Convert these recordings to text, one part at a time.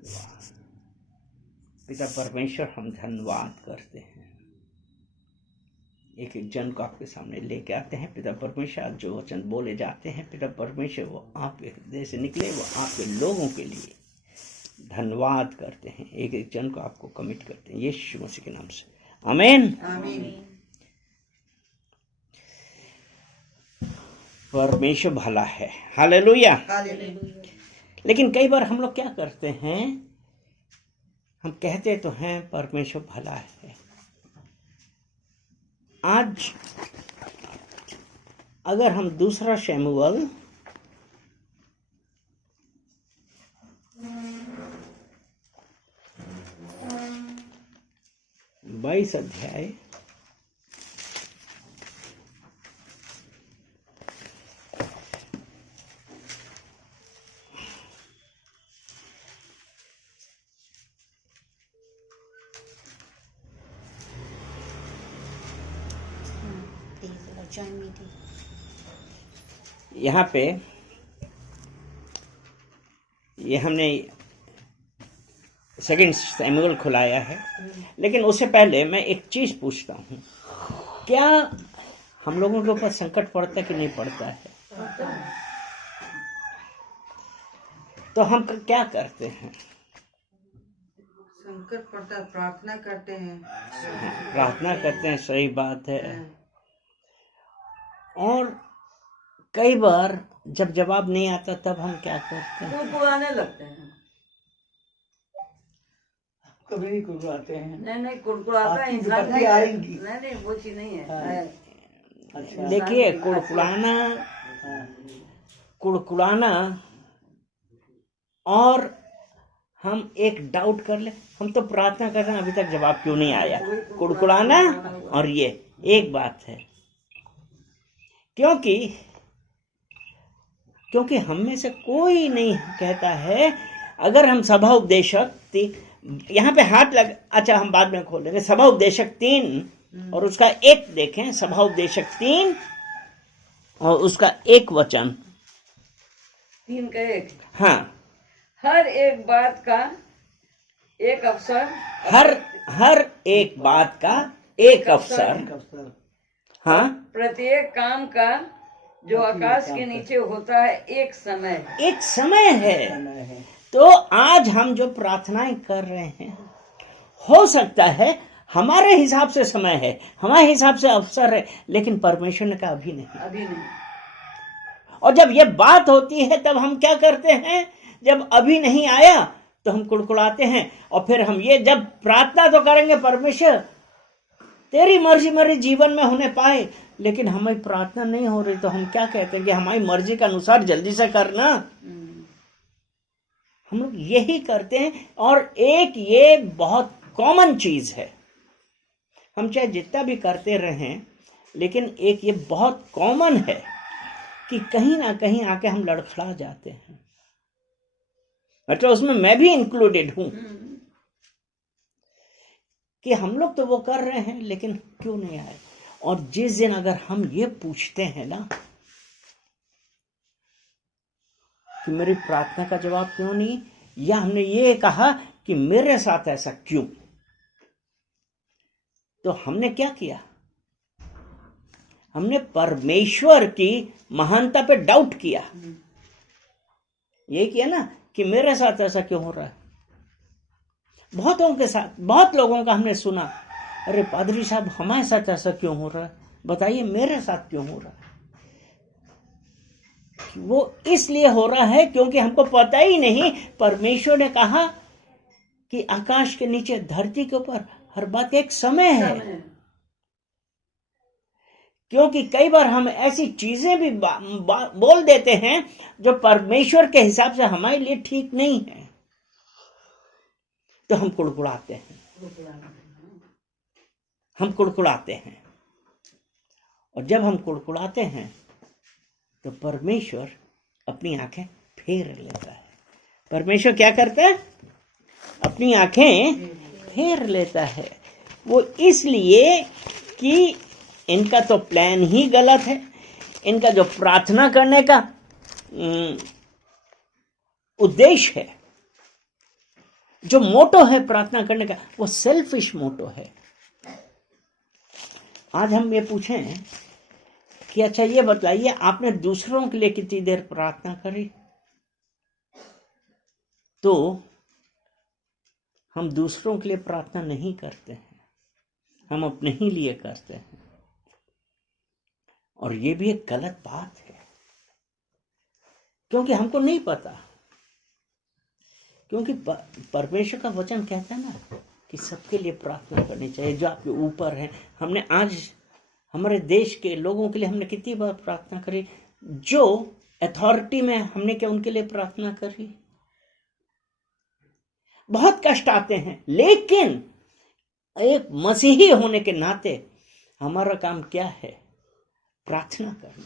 धन्यवाद पिता परमेश्वर, हम धन्यवाद करते हैं। एक एक जन को आपके सामने लेके आते हैं पिता परमेश्वर। आज जो वचन बोले जाते हैं पिता परमेश्वर, वो आपके हृदय से निकले, वो आपके लोगों के लिए धन्यवाद करते हैं। एक एक जन को आपको कमिट करते हैं यीशु मसीह के नाम से, आमीन। परमेश्वर भला है, हालेलुया। लेकिन कई बार हम लोग क्या करते हैं, हम कहते तो हैं परमेश्वर भला है। आज अगर हम दूसरा शमूएल 22 अध्याय यहाँ पे ये हमने सेकंड शमूएल खुलाया है, लेकिन उससे पहले मैं एक चीज पूछता हूँ, क्या हम लोगों के ऊपर संकट पड़ता कि नहीं पड़ता है? तो हम क्या करते हैं? संकट पड़ता है, प्रार्थना करते हैं। प्रार्थना करते हैं, सही बात है। और कई बार जब जवाब नहीं आता तब हम क्या करते हैं? कुड़कुड़ाने लगते हैं। कभी नहीं कुड़कुड़ाते हैं। नहीं कुड़कुड़ाता है इंसान नहीं। नहीं वो चीज नहीं है। अच्छा, देखिए कुड़कुड़ाना और हम एक डाउट कर ले, हम तो प्रार्थना कर रहे हैं, अभी तक जवाब क्यों नहीं आया? कुड़कुड़ाना और ये एक बात है। क्योंकि हम में से कोई नहीं कहता है, अगर हम सभा उपदेशक यहाँ पे हाथ लग, अच्छा हम बाद में खोलेंगे, सभा उपदेशक 3 और उसका 1 देखें। सभा उपदेशक 3 और उसका 1 वचन। 3 का 1। हाँ, हर एक बात का एक अवसर, हर एक बात का एक अवसर। हाँ, प्रत्येक काम का जो आकाश के नीचे होता है एक समय है। तो आज हम जो प्रार्थनाएं कर रहे हैं, हो सकता है हमारे हिसाब से समय है, हमारे हिसाब से अवसर है, लेकिन परमेश्वर ने कहा अभी नहीं। और जब ये बात होती है तब हम क्या करते हैं? जब अभी नहीं आया तो हम कुड़कुड़ाते हैं, और फिर हम ये जब प्रार्थना तो करेंगे, परमेश्वर तेरी मर्जी मेरे जीवन में होने पाए, लेकिन हमारी प्रार्थना नहीं हो रही, तो हम क्या कहते हैं कि हमारी मर्जी के अनुसार जल्दी से करना। हम लोग यही करते हैं। और एक ये बहुत कॉमन चीज है, हम चाहे जितना भी करते रहें, लेकिन एक ये बहुत कॉमन है कि कहीं ना कहीं आके हम लड़खड़ा जाते हैं। मतलब उसमें मैं भी इंक्लूडेड हूं कि हम लोग तो वो कर रहे हैं, लेकिन क्यों नहीं आए? और जिस दिन अगर हम ये पूछते हैं ना कि मेरी प्रार्थना का जवाब क्यों नहीं, या हमने ये कहा कि मेरे साथ ऐसा क्यों, तो हमने क्या किया? हमने परमेश्वर की महानता पे डाउट किया। यही किया ना कि मेरे साथ ऐसा क्यों हो रहा है। बहुतों के साथ, बहुत लोगों का हमने सुना, अरे पादरी साहब हमारे साथ ऐसा क्यों हो रहा है, बताइए मेरे साथ क्यों हो रहा है। वो इसलिए हो रहा है क्योंकि हमको पता ही नहीं। परमेश्वर ने कहा कि आकाश के नीचे, धरती के ऊपर हर बात एक समय है। क्योंकि कई बार हम ऐसी चीजें भी बोल देते हैं जो परमेश्वर के हिसाब से हमारे लिए ठीक नहीं है, तो हम कुड़कुड़ाते हैं। और जब हम कुड़कुड़ाते हैं तो परमेश्वर अपनी आंखें फेर लेता है। परमेश्वर क्या करता है? अपनी आंखें फेर लेता है। वो इसलिए कि इनका तो प्लान ही गलत है। इनका जो प्रार्थना करने का उद्देश्य है जो मोटो है प्रार्थना करने का, वो सेल्फिश मोटो है। आज हम ये पूछें कि अच्छा ये बताइए, आपने दूसरों के लिए कितनी देर प्रार्थना करी? तो हम दूसरों के लिए प्रार्थना नहीं करते हैं, हम अपने ही लिए करते हैं। और ये भी एक गलत बात है, क्योंकि हमको नहीं पता। क्योंकि परमेश्वर का वचन कहता है ना कि सबके लिए प्रार्थना करनी चाहिए, जो आपके ऊपर है। हमने आज हमारे देश के लोगों के लिए हमने कितनी बार प्रार्थना करी, जो अथॉरिटी में हमने क्या उनके लिए प्रार्थना करी? बहुत कष्ट आते हैं, लेकिन एक मसीही होने के नाते हमारा काम क्या है? प्रार्थना करना।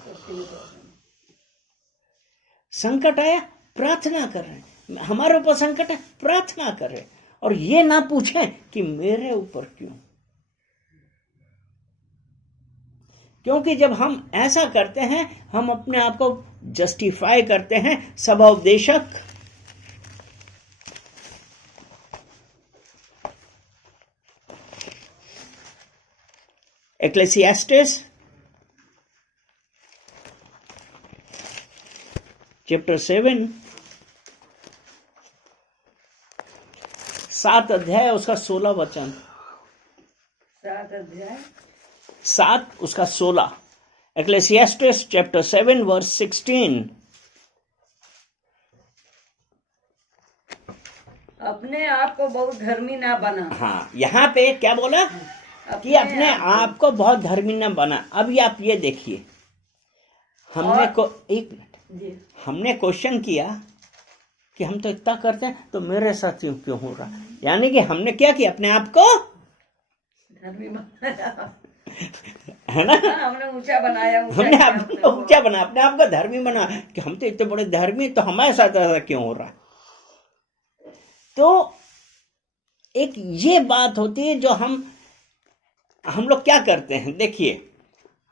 संकट आया, प्रार्थना कर रहे हैं। हमारे ऊपर संकट है, प्रार्थना कर रहे हैं। और ये ना पूछें कि मेरे ऊपर क्यों। क्योंकि जब हम ऐसा करते हैं, हम अपने आप को जस्टिफाई करते हैं। सभाउपदेशक Ecclesiastes chapter 7 7 अध्याय उसका 16 वचन। 7 उसका 16। Ecclesiastes chapter 7 verse 16। अपने आप को बहुत धर्मी ना बना। हाँ, यहाँ पे क्या बोला कि अपने आप को बहुत धर्मी न बना। अभी आप ये देखिए, हमने एक मिनट, हमने क्वेश्चन किया कि हम तो इतना करते हैं, तो मेरे साथ क्यों हो रहा? यानी कि हमने क्या किया? अपने आप को धर्मी बनाया, है ना? हमने ऊंचा बनाया, हमने आपको ऊंचा बना, अपने आप को धर्मी बना कि हम तो इतने बड़े धर्मी, तो हमारे साथ ऐसा क्यों हो रहा? तो एक ये बात होती है जो हम लोग क्या करते हैं। देखिए,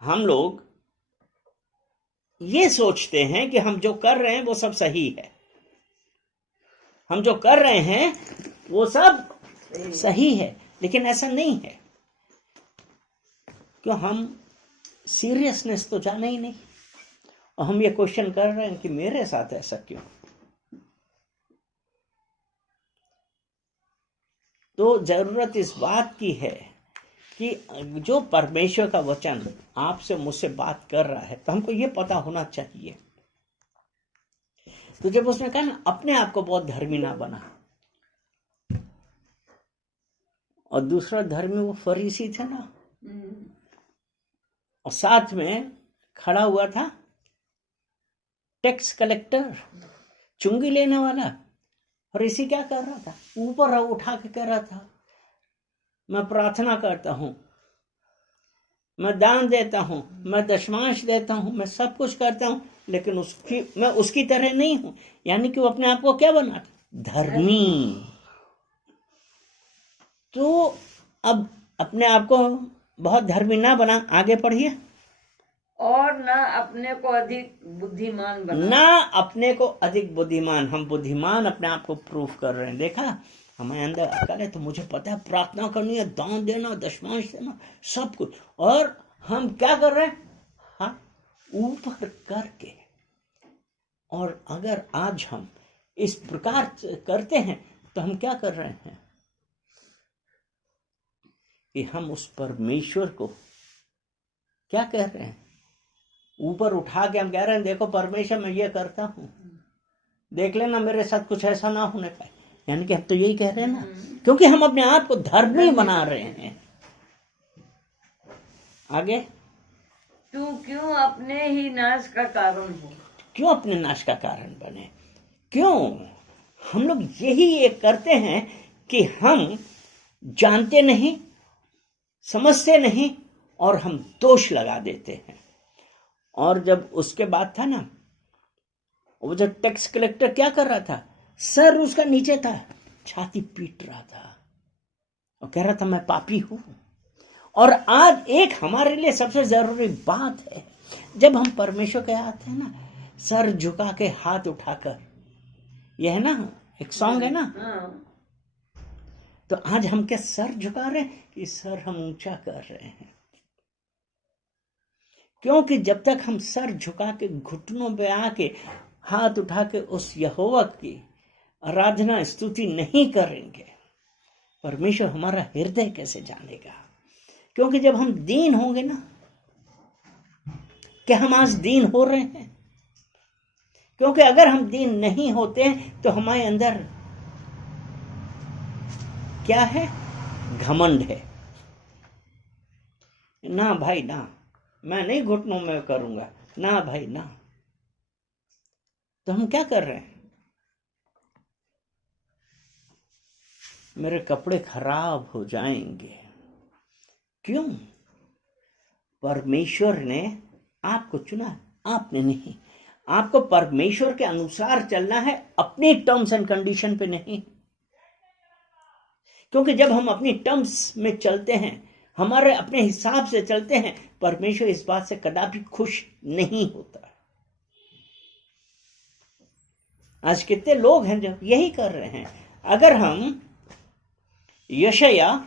हम लोग ये सोचते हैं कि हम जो कर रहे हैं वो सब सही है, हम जो कर रहे हैं वो सब सही है, लेकिन ऐसा नहीं है। क्यों? हम सीरियसनेस तो जाने ही नहीं, और हम ये क्वेश्चन कर रहे हैं कि मेरे साथ ऐसा क्यों। तो जरूरत इस बात की है कि जो परमेश्वर का वचन आपसे मुझसे बात कर रहा है, तो हमको ये पता होना चाहिए। तो जब उसने कहा ना अपने आप को बहुत धर्मी ना बना, और दूसरा धर्मी वो फरीसी थे ना, और साथ में खड़ा हुआ था टैक्स कलेक्टर, चुंगी लेने वाला। फरीसी क्या कर रहा था? ऊपर उठा के कह रहा था, मैं प्रार्थना करता हूं, मैं दान देता हूं, मैं दशमांश देता हूं, मैं सब कुछ करता हूं, लेकिन मैं उसकी तरह नहीं हूं। यानी कि वो अपने आप को क्या बना? धर्मी। तो अब अपने आप को बहुत धर्मी ना बना। आगे पढ़िए। और ना अपने को अधिक बुद्धिमान बना। ना अपने को अधिक बुद्धिमान। हम बुद्धिमान अपने आप को प्रूफ कर रहे हैं। देखा, हमारे अंदर अकल है, तो मुझे पता है प्रार्थना करनी है, दान देना, दशमांश देना, सब कुछ। और हम क्या कर रहे हैं? हाँ, ऊपर करके। और अगर आज हम इस प्रकार करते हैं, तो हम क्या कर रहे हैं कि हम उस परमेश्वर को क्या कह रहे हैं? ऊपर उठा के हम कह रहे हैं, देखो परमेश्वर मैं ये करता हूं, देख लेना मेरे साथ कुछ ऐसा ना होने पाए। यानी कि हम तो यही कह रहे हैं ना, क्योंकि हम अपने आप को धर्मी बना रहे हैं। आगे, तू क्यों अपने ही नाश का कारण हो? क्यों अपने नाश का कारण बने? क्यों हम लोग यही एक करते हैं कि हम जानते नहीं, समझते नहीं, और हम दोष लगा देते हैं। और जब उसके बाद था ना, वो जो टैक्स कलेक्टर क्या कर रहा था, सर उसका नीचे था, छाती पीट रहा था और कह रहा था मैं पापी हूं। और आज एक हमारे लिए सबसे जरूरी बात है, जब हम परमेश्वर के आते हैं ना, सर झुका के हाथ उठाकर, यह है ना, एक सॉन्ग है ना, तो आज हम क्या सर झुका रहे हैं कि सर हम ऊंचा कर रहे हैं? क्योंकि जब तक हम सर झुका के घुटनों पे आके हाथ उठा के उस यहोवा की आराधना स्तुति नहीं करेंगे, परमेश्वर हमारा हृदय कैसे जानेगा? क्योंकि जब हम दीन होंगे ना, क्या हम आज दीन हो रहे हैं? क्योंकि अगर हम दीन नहीं होते हैं तो हमारे अंदर क्या है? घमंड है। ना भाई ना, मैं नहीं घुटनों में करूंगा, ना भाई ना। तो हम क्या कर रहे हैं? मेरे कपड़े खराब हो जाएंगे। क्यों? परमेश्वर ने आपको चुना, आपने नहीं। आपको परमेश्वर के अनुसार चलना है, अपनी टर्म्स एंड कंडीशन पे नहीं। क्योंकि जब हम अपनी टर्म्स में चलते हैं, हमारे अपने हिसाब से चलते हैं, परमेश्वर इस बात से कदापि खुश नहीं होता। आज कितने लोग हैं जो यही कर रहे हैं। अगर हम यशाया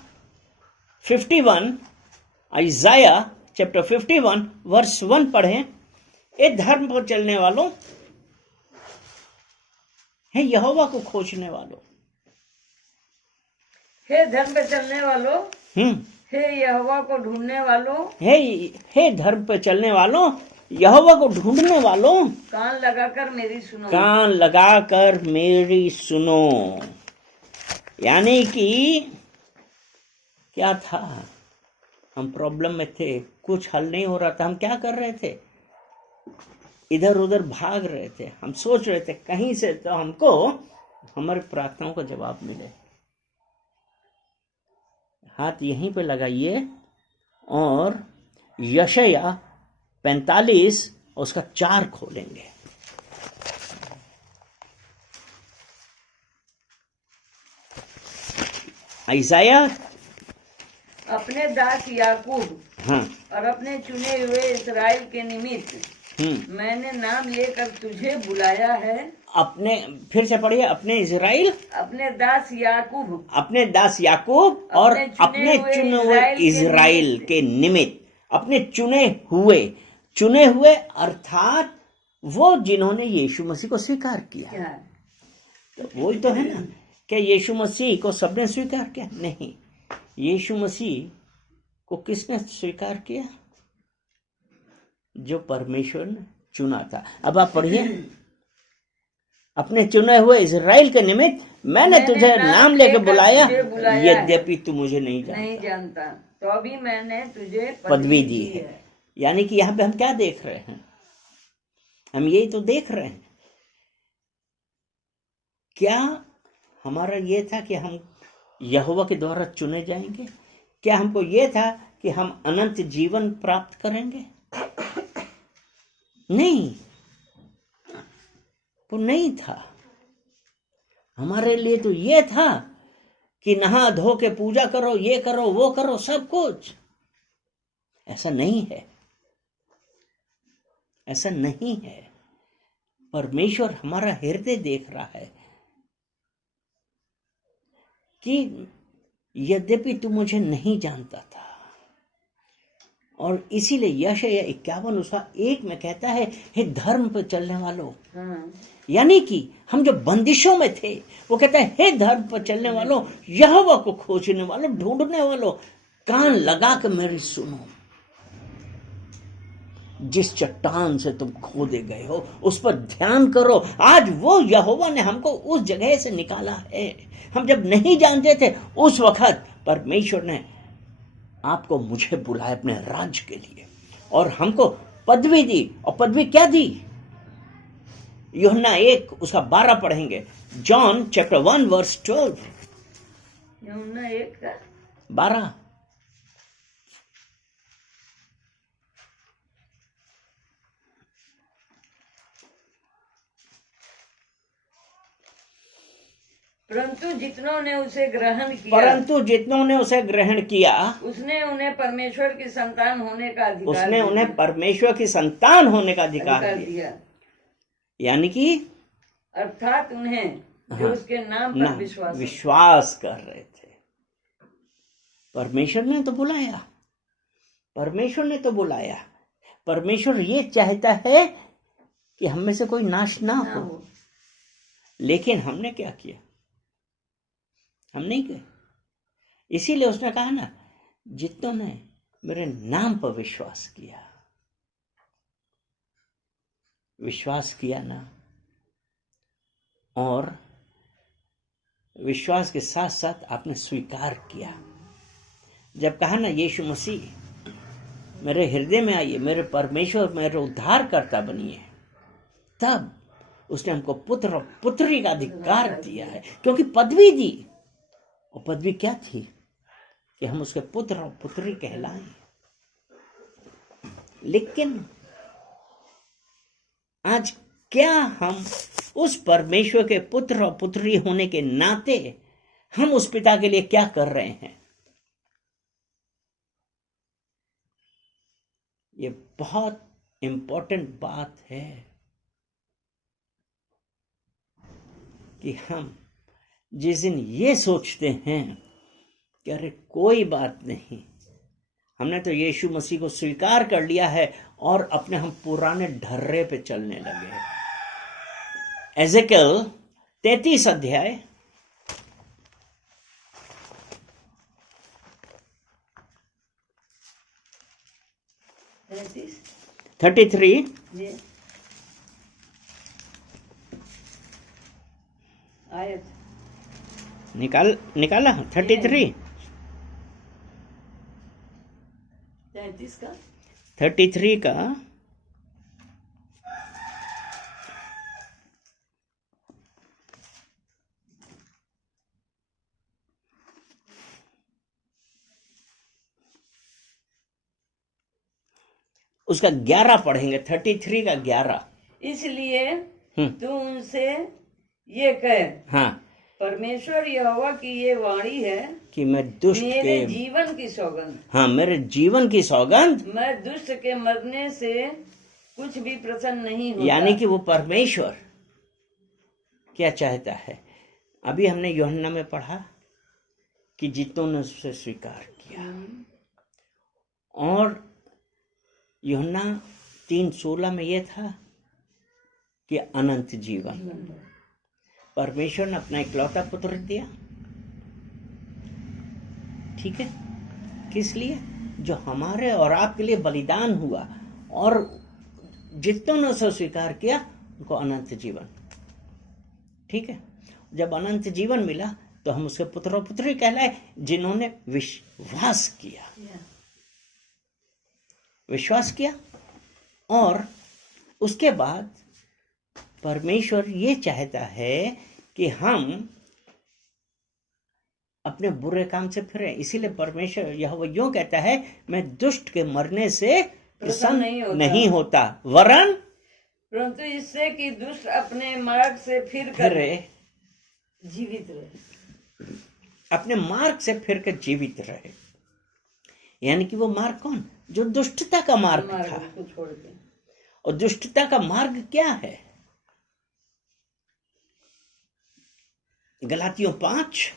51, आइजाया चैप्टर 51 वर्स 1 पढ़ें, ए धर्म पर चलने वालों, हे यहोवा को खोजने वालों, हे धर्म पे चलने वालों, हे यहोवा को ढूंढने वालों, हे धर्म पे चलने वालों, यहोवा को ढूंढने वालों, कान लगाकर मेरी सुनो, कान लगाकर मेरी सुनो। यानी कि क्या था? हम प्रॉब्लम में थे, कुछ हल नहीं हो रहा था। हम क्या कर रहे थे? इधर उधर भाग रहे थे। हम सोच रहे थे कहीं से तो हमको हमारे प्रार्थनाओं का जवाब मिले। हाथ यहीं पे लगाइए और यशाया 45 उसका 4 खोलेंगे। आइजाया अपने दास याकूब हाँ और अपने चुने हुए इस्राएल के निमित्त मैंने नाम लेकर तुझे बुलाया है। अपने, फिर से पढ़िए, अपने इजराइल, अपने दास याकूब, अपने दास याकूब और अपने चुने हुए इजराइल के निमित्त। अपने चुने हुए अर्थात वो जिन्होंने यीशु मसीह को स्वीकार किया। तो वही तो है ना, क्या यीशु मसीह को सबने स्वीकार किया? नहीं। यीशु मसीह को किसने स्वीकार किया? जो परमेश्वर ने चुना था। अब आप पढ़िए, अपने चुने हुए इजराइल के निमित्त मैंने तुझे नाम लेकर बुलाया, यद्यपि तू मुझे नहीं जानता, तो अभी मैंने तुझे पदवी दी है। यानी कि यहाँ पे हम क्या देख रहे हैं? हम यही तो देख रहे हैं। क्या हमारा ये था कि हम यहोवा के द्वारा चुने जाएंगे? क्या हमको ये था कि हम अनंत जीवन प्राप्त करेंगे? नहीं, वो नहीं था। हमारे लिए तो ये था कि नहा धो के पूजा करो, ये करो, वो करो, सब कुछ। ऐसा नहीं है, ऐसा नहीं है। परमेश्वर हमारा हृदय देख रहा है कि यद्यपि तू मुझे नहीं जानता था। और इसीलिए यशाया 51:1 में कहता है, हे धर्म पर चलने वालों। यानी कि हम जो बंदिशों में थे, वो कहता है, हे धर्म पर चलने वालों, यहोवा को खोजने वालों, ढूंढने वालों, कान लगा के मेरी सुनो। जिस चट्टान से तुम खोदे गए हो उस पर ध्यान करो। आज वो यहोवा ने हमको उस जगह से निकाला है। हम जब नहीं जानते थे, उस वक्त परमेश्वर ने आपको मुझे बुलाया अपने राज्य के लिए और हमको पदवी दी। और पदवी क्या दी? यूहन्ना 1 उसका 12 पढ़ेंगे। John chapter 1 verse 12। यूहन्ना 1 का 12। परंतु जितनों ने उसे ग्रहण किया, उसने उन्हें परमेश्वर की संतान होने का अधिकार दिया। यानी कि अर्थात उन्हें जो उसके नाम पर विश्वास कर रहे थे। परमेश्वर ने तो बुलाया, परमेश्वर ने तो बुलाया। परमेश्वर ये चाहता है कि हम में से कोई नाश ना हो, लेकिन हमने क्या किया? हम नहीं किया। इसीलिए उसने कहा ना, जितनों ने मेरे नाम पर विश्वास किया ना, और विश्वास के साथ साथ आपने स्वीकार किया। जब कहा ना यीशु मसीह मेरे हृदय में आइए, मेरे परमेश्वर मेरे उद्धारकर्ता बनिए, तब उसने हमको पुत्र और पुत्री का अधिकार दिया है। क्योंकि पदवी दी, और पदवी क्या थी? कि हम उसके पुत्र और पुत्री कहलाएं। लेकिन आज क्या हम उस परमेश्वर के पुत्र और पुत्री होने के नाते हम उस पिता के लिए क्या कर रहे हैं? ये बहुत इंपॉर्टेंट बात है कि हम जिस दिन ये सोचते हैं कि अरे कोई बात नहीं, हमने तो यीशु मसीह को स्वीकार कर लिया है, और अपने हम पुराने ढर्रे पे चलने लगे हैं। एजेकियल 33 अध्याय 33 आयत निकाला 33 33 का 33 का उसका 11 पढ़ेंगे। 33 का 11। इसलिए तू उनसे ये कह, हाँ, परमेश्वर यहोवा की ये वाणी है कि मैं दुष्ट मेरे के जीवन की सौगंध, हाँ, मेरे जीवन की सौगंध, मैं दुष्ट के मरने से कुछ भी प्रसन्न नहीं होता। यानी कि वो परमेश्वर क्या चाहता है? अभी हमने यूहन्ना में पढ़ा कि जितनों ने उससे स्वीकार किया, और यूहन्ना 3:16 में यह था कि अनंत जीवन। परमेश्वर ने अपना इकलौता पुत्र दिया, ठीक है, किस लिए? जो हमारे और आपके लिए बलिदान हुआ, और जितनों ने उसे स्वीकार किया उनको अनंत जीवन। ठीक है, जब अनंत जीवन मिला तो हम उसके पुत्र और पुत्री कहलाए, जिन्होंने विश्वास किया, विश्वास किया। और उसके बाद परमेश्वर ये चाहता है कि हम अपने बुरे काम से फिरें। इसीलिए परमेश्वर यहोवा यूं कहता है, मैं दुष्ट के मरने से प्रसन्न नहीं होता, वरन परंतु इससे कि दुष्ट अपने मार्ग से फिर कर जीवित रहे, अपने मार्ग से फिर कर जीवित रहे। यानी कि वो मार्ग कौन? जो दुष्टता का मार्ग था। छोड़ के। और दुष्टता का मार्ग क्या है? गलातियों 5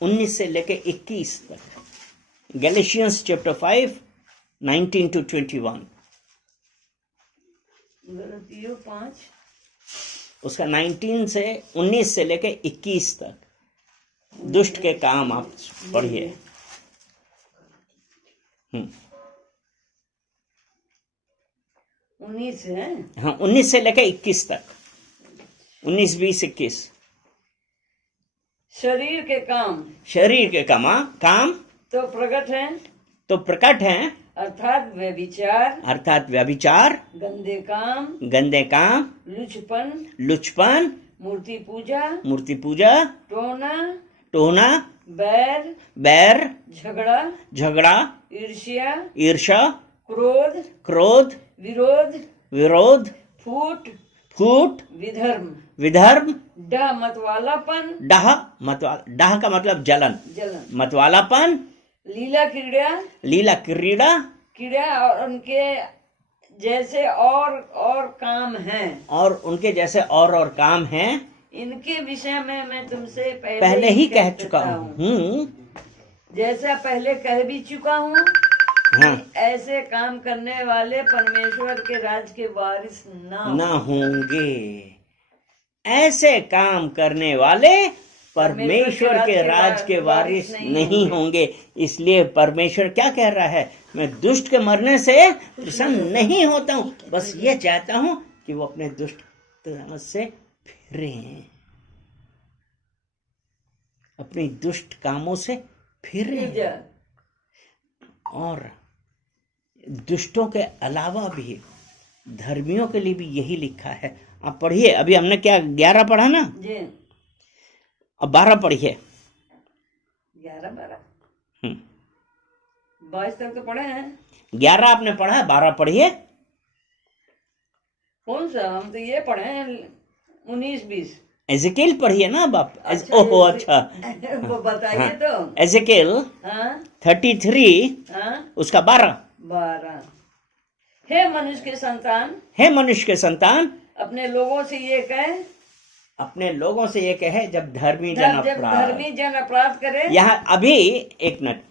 19 से लेके 21 तक। Galatians chapter 5 19 to 21। गलातियों 5 उसका 19 से लेके 21 तक दुष्ट के काम आप पढ़िए। 19 है, हाँ, 19 से लेके 21 तक। 19, 20, 21। शरीर के काम तो प्रकट हैं, अर्थात व्यभिचार, गंदे काम, लुचपन, मूर्ति पूजा, टोना, बैर, झगड़ा, ईर्ष्या, क्रोध, विरोध, फूट, विधर्म, डाह का मतलब जलन, मतवालापन, लीला क्रीड़ा कीड़ा और उनके जैसे और काम हैं, और उनके जैसे और काम हैं, इनके विषय में मैं तुमसे पहले ही कह चुका हूँ। जैसा पहले कह भी चुका हूँ, हाँ, ऐसे काम करने वाले परमेश्वर के राज के वारिस ना होंगे। ऐसे काम करने वाले परमेश्वर के राज के वारिस नहीं होंगे। इसलिए परमेश्वर क्या कह रहा है, मैं दुष्ट के मरने से प्रसन्न नहीं होता हूँ, बस ये चाहता हूँ कि वो अपने दुष्ट से फिरे, अपनी दुष्ट कामों से फिरे। और दुष्टों के अलावा भी धर्मियों के लिए भी यही लिखा है। आप पढ़िए, अभी हमने क्या 11 पढ़ा ना जी, अब 12 पढ़िए। 11 12 22 तक तो पढ़े हैं। 11 आपने पढ़ा, 12 पढ़िए। कौन सा? हम तो ये पढ़े हैं 19 20। एजेकेल पढ़िए ना बाप। अच्छा, ओहो अच्छा, वो बताइए तो। एजेकेल 33 उसका 12। हे मनुष्य के संतान, हे मनुष्य के संतान, अपने लोगों से ये कहे, अपने लोगों से ये कहे, जब धर्मी जन अपराध करे। यहाँ अभी एक मिनट,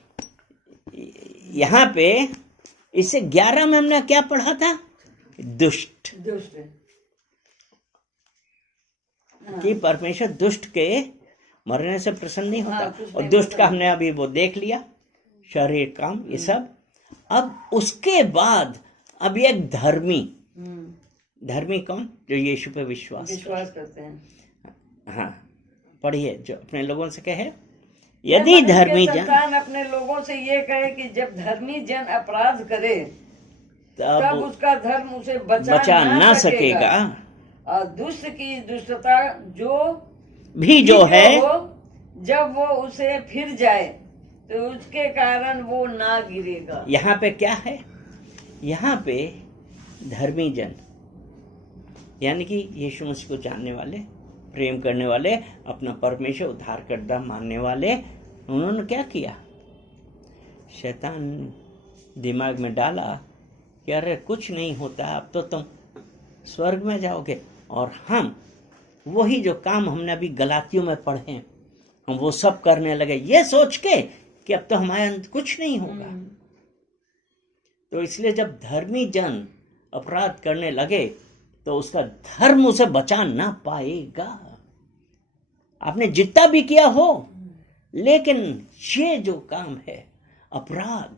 यहाँ पे इससे 11 में हमने क्या पढ़ा था? दुष्ट कि परमेश्वर दुष्ट के मरने से प्रसन्न नहीं होता। और दुष्ट का हमने अभी वो देख लिया, शारीरिक काम ये सब। अब उसके बाद अब एक धर्मी, धर्मी कौन? जो यीशु पे विश्वास करते हैं। हाँ पढ़िए, जो अपने लोगों से कहे, यदि धर्मी जन अपने लोगों से ये कहे कि जब धर्मी जन अपराध करे तब उसका धर्म उसे बचा ना सकेगा, और दुष्ट की दुष्टता जो है जब वो उसे फिर जाए तो उसके कारण वो ना गिरेगा। यहाँ पे क्या है? यहाँ पे धर्मी जन यानी कि यीशु मसीह को जानने वाले, प्रेम करने वाले, अपना परमेश्वर उद्धारकर्ता मानने वाले, उन्होंने क्या किया? शैतान दिमाग में डाला कि अरे कुछ नहीं होता, अब तो तुम स्वर्ग में जाओगे। और हम वही जो काम हमने अभी गलातियों में पढ़े, हम वो सब करने लगे, ये सोच के कि अब तो हमारे अंदर कुछ नहीं होगा। तो इसलिए जब धर्मी जन अपराध करने लगे तो उसका धर्म उसे बचा ना पाएगा। आपने जितना भी किया हो, लेकिन ये जो काम है अपराध,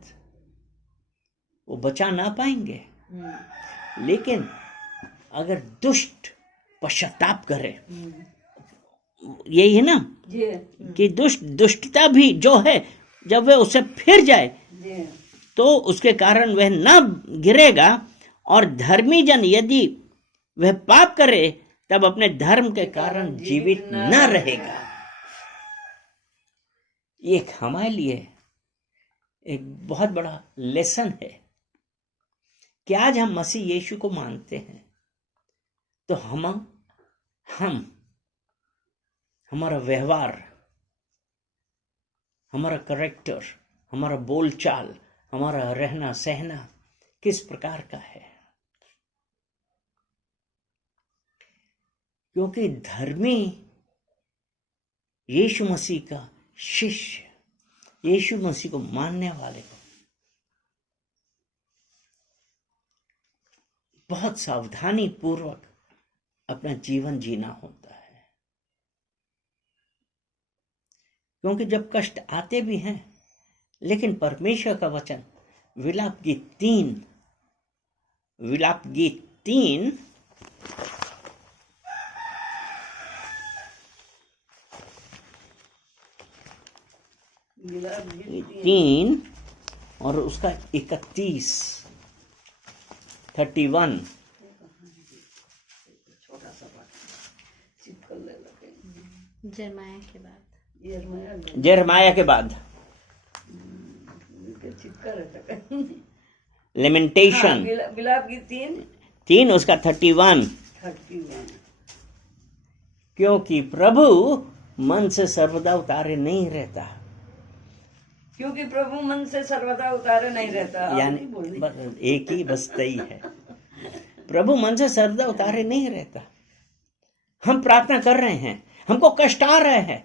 वो बचा ना पाएंगे। लेकिन अगर दुष्ट पश्चाताप करे, यही है ना कि दुष्टता भी जो है, जब वह उसे फिर जाए तो उसके कारण वह ना गिरेगा। और धर्मी जन यदि वह पाप करे तब अपने धर्म के कारण जीवित न रहेगा। ये हमारे लिए एक बहुत बड़ा लेसन है कि आज हम मसीह यीशु को मानते हैं तो हम हमारा व्यवहार, हमारा कैरेक्टर, हमारा बोलचाल, हमारा रहना सहना किस प्रकार का है। क्योंकि धर्मी यीशु मसीह का शिष्य, यीशु मसीह को मानने वाले को बहुत सावधानी पूर्वक अपना जीवन जीना होता है। क्योंकि जब कष्ट आते भी हैं, लेकिन परमेश्वर का वचन विलाप गीत 3 और उसका 31 31 जरमाया के बाद लेमेंटेशन विलाप गीत 3 उसका 31। क्योंकि प्रभु मन से सर्वदा उतारे नहीं रहता। क्योंकि प्रभु मन से सर्वदा उतारे नहीं रहता। यानी एक ही बस तई है, प्रभु मन से सर्वदा उतारे नहीं रहता। हम प्रार्थना कर रहे हैं, हमको कष्ट आ रहे हैं,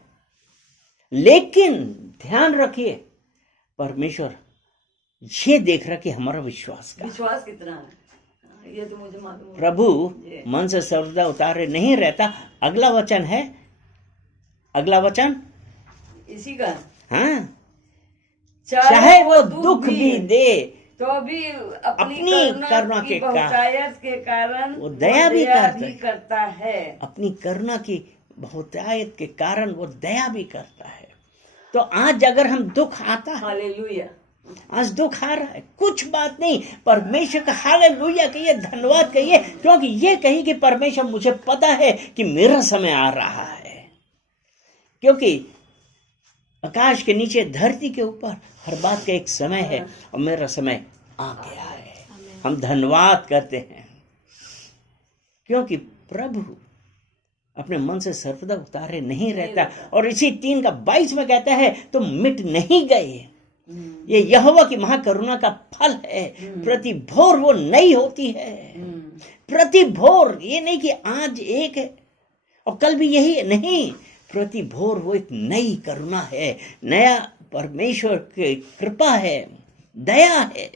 लेकिन ध्यान रखिए परमेश्वर ये देख रहा कि हमारा विश्वास कितना है, ये तो मुझे मालूम है। प्रभु मन से सर्वदा उतारे नहीं रहता। अगला वचन है, अगला वचन इसी का, हाँ, चाहे वो दुख भी दे तो भी अपनी करुणा की बहुतायत के कारण वो दया भी करता है। अपनी करुणा की बहुतायत के कारण वो दया भी करता है। तो आज अगर हम दुख आता है, हालेलुया, आज दुख आ रहा है, कुछ बात नहीं, परमेश्वर का हालेलुया कहिए, धन्यवाद कहिए, क्योंकि ये कहिए कि परमेश्वर मुझे पता है कि मेरा समय आ रहा है। क्योंकि आकाश के नीचे धरती के ऊपर हर बात का एक समय है और मेरा समय आ गया है। हम धन्यवाद करते हैं क्योंकि प्रभु अपने मन से सर्वदा उतारे नहीं रहता। और इसी 3:22 में कहता है तो मिट नहीं गए। ये यहोवा की महाकरुणा का फल है, प्रति भोर वो नई होती है। प्रति भोर, ये नहीं कि आज एक है और कल भी यही है, नहीं, प्रति भोर वो एक नई करुणा है, नया परमेश्वर की कृपा है, दया है।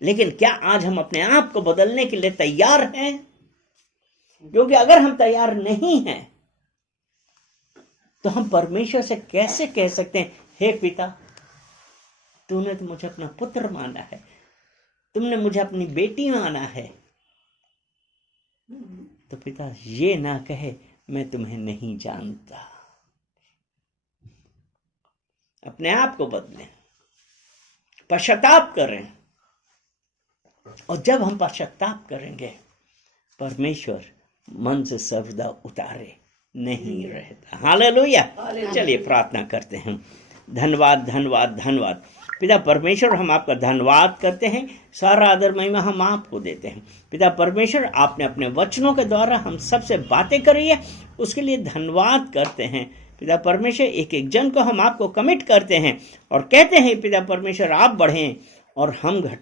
लेकिन क्या आज हम अपने आप को बदलने के लिए तैयार हैं? क्योंकि अगर हम तैयार नहीं हैं तो हम परमेश्वर से कैसे कह सकते हैं, हे पिता तूने तो मुझे अपना पुत्र माना है, तुमने मुझे अपनी बेटी माना है। तो पिता ये ना कहे मैं तुम्हें नहीं जानता। अपने आप को बदलें, पश्चाताप करें, और जब हम पश्चाताप करेंगे परमेश्वर मन से सर्वदा उतारे नहीं रहता। हालेलुया। चलिए प्रार्थना करते हैं। धन्यवाद धन्यवाद धन्यवाद पिता परमेश्वर, हम आपका धन्यवाद करते हैं, सारा आदर महिमा हम आपको देते हैं। पिता परमेश्वर, आपने अपने वचनों के द्वारा हम सबसे बातें करी है, उसके लिए धन्यवाद करते हैं। पिता परमेश्वर, एक एक जन को हम आपको कमिट करते हैं और कहते हैं पिता परमेश्वर आप बढ़ें और हम घटें।